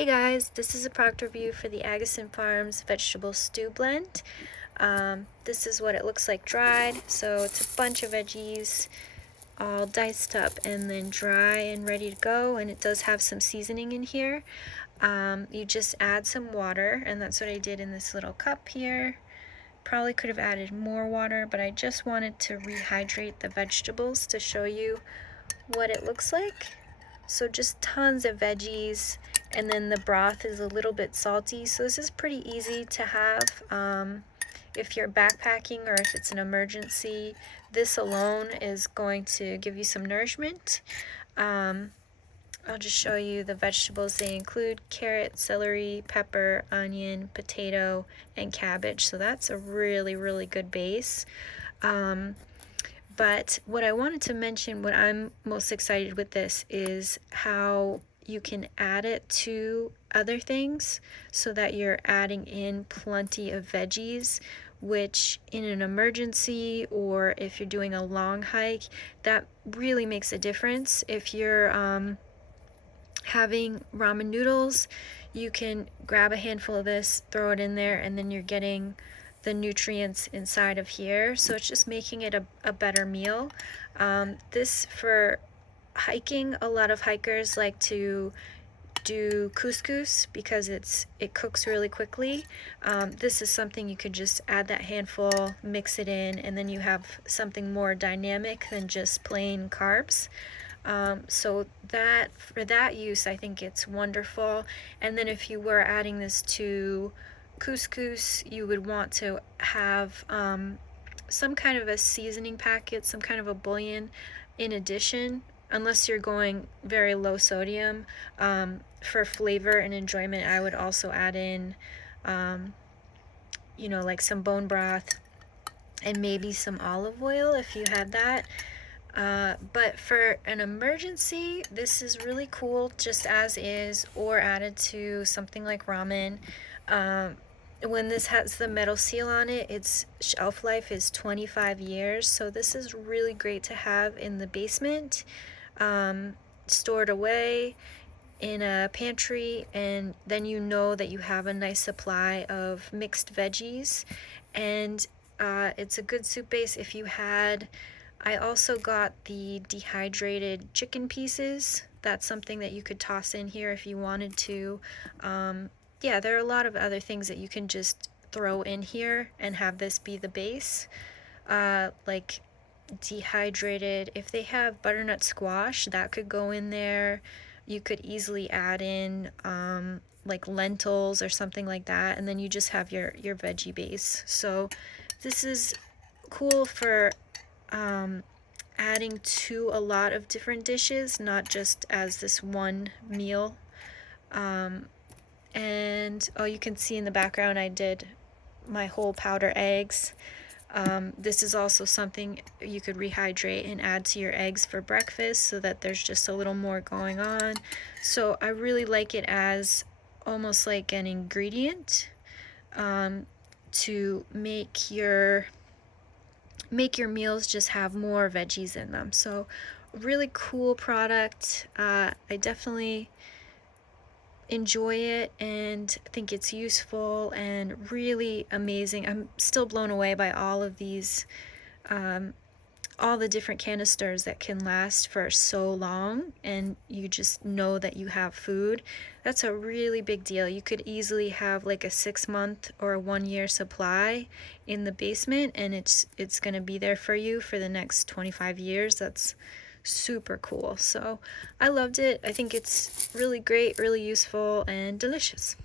Hey guys, this is a product review for the Augason Farms vegetable stew blend. This is what it looks like dried. So it's a bunch of veggies all diced up and then dry and ready to go, and it does have some seasoning in here. You just add some water, and that's what I did in this little cup here. Probably could have added more water, but I just wanted to rehydrate the vegetables to show you what it looks like. So just tons of veggies, and then the broth is a little bit salty, so this is pretty easy to have if you're backpacking or if it's an emergency. This alone is going to give you some nourishment. I'll just show you the vegetables. They include carrot, celery, pepper, onion, potato, and cabbage, so that's a really good base. But what I wanted to mention, what I'm most excited with this, is how you can add it to other things so that you're adding in plenty of veggies, which in an emergency or if you're doing a long hike, that really makes a difference. If you're having ramen noodles, you can grab a handful of this, throw it in there, and then you're getting the nutrients inside of here, so it's just making it a better meal. This, for hiking, a lot of hikers like to do couscous because it cooks really quickly. This is something you could just add that handful, mix it in, and then you have something more dynamic than just plain carbs. So that, for that use, I think it's wonderful. And then if you were adding this to couscous, you would want to have some kind of a seasoning packet, some kind of a bouillon in addition, unless you're going very low sodium. For flavor and enjoyment, I would also add in like some bone broth and maybe some olive oil if you had that. But for an emergency, this is really cool just as is, or added to something like ramen. When this has the metal seal on it, its shelf life is 25 years, so this is really great to have in the basement, stored away in a pantry, and then you know that you have a nice supply of mixed veggies. And it's a good soup base if you had. I also got the dehydrated chicken pieces. That's something that you could toss in here if you wanted to. Yeah, there are a lot of other things that you can just throw in here and have this be the base. Like dehydrated, if they have butternut squash, that could go in there. You could easily add in like lentils or something like that, and then you just have your veggie base. So this is cool for adding to a lot of different dishes, not just as this one meal. And oh, you can see in the background I did my whole powder eggs. This is also something you could rehydrate and add to your eggs for breakfast so that there's just a little more going on. So I really like it as almost like an ingredient to make your meals just have more veggies in them. So really cool product. I definitely enjoy it and think it's useful and really amazing. I'm still blown away by all of these, all the different canisters that can last for so long, and you just know that you have food. That's a really big deal. You could easily have like a 6-month or a 1-year supply in the basement, and it's going to be there for you for the next 25 years. That's super cool. So I loved it. I think it's really great, really useful, and delicious.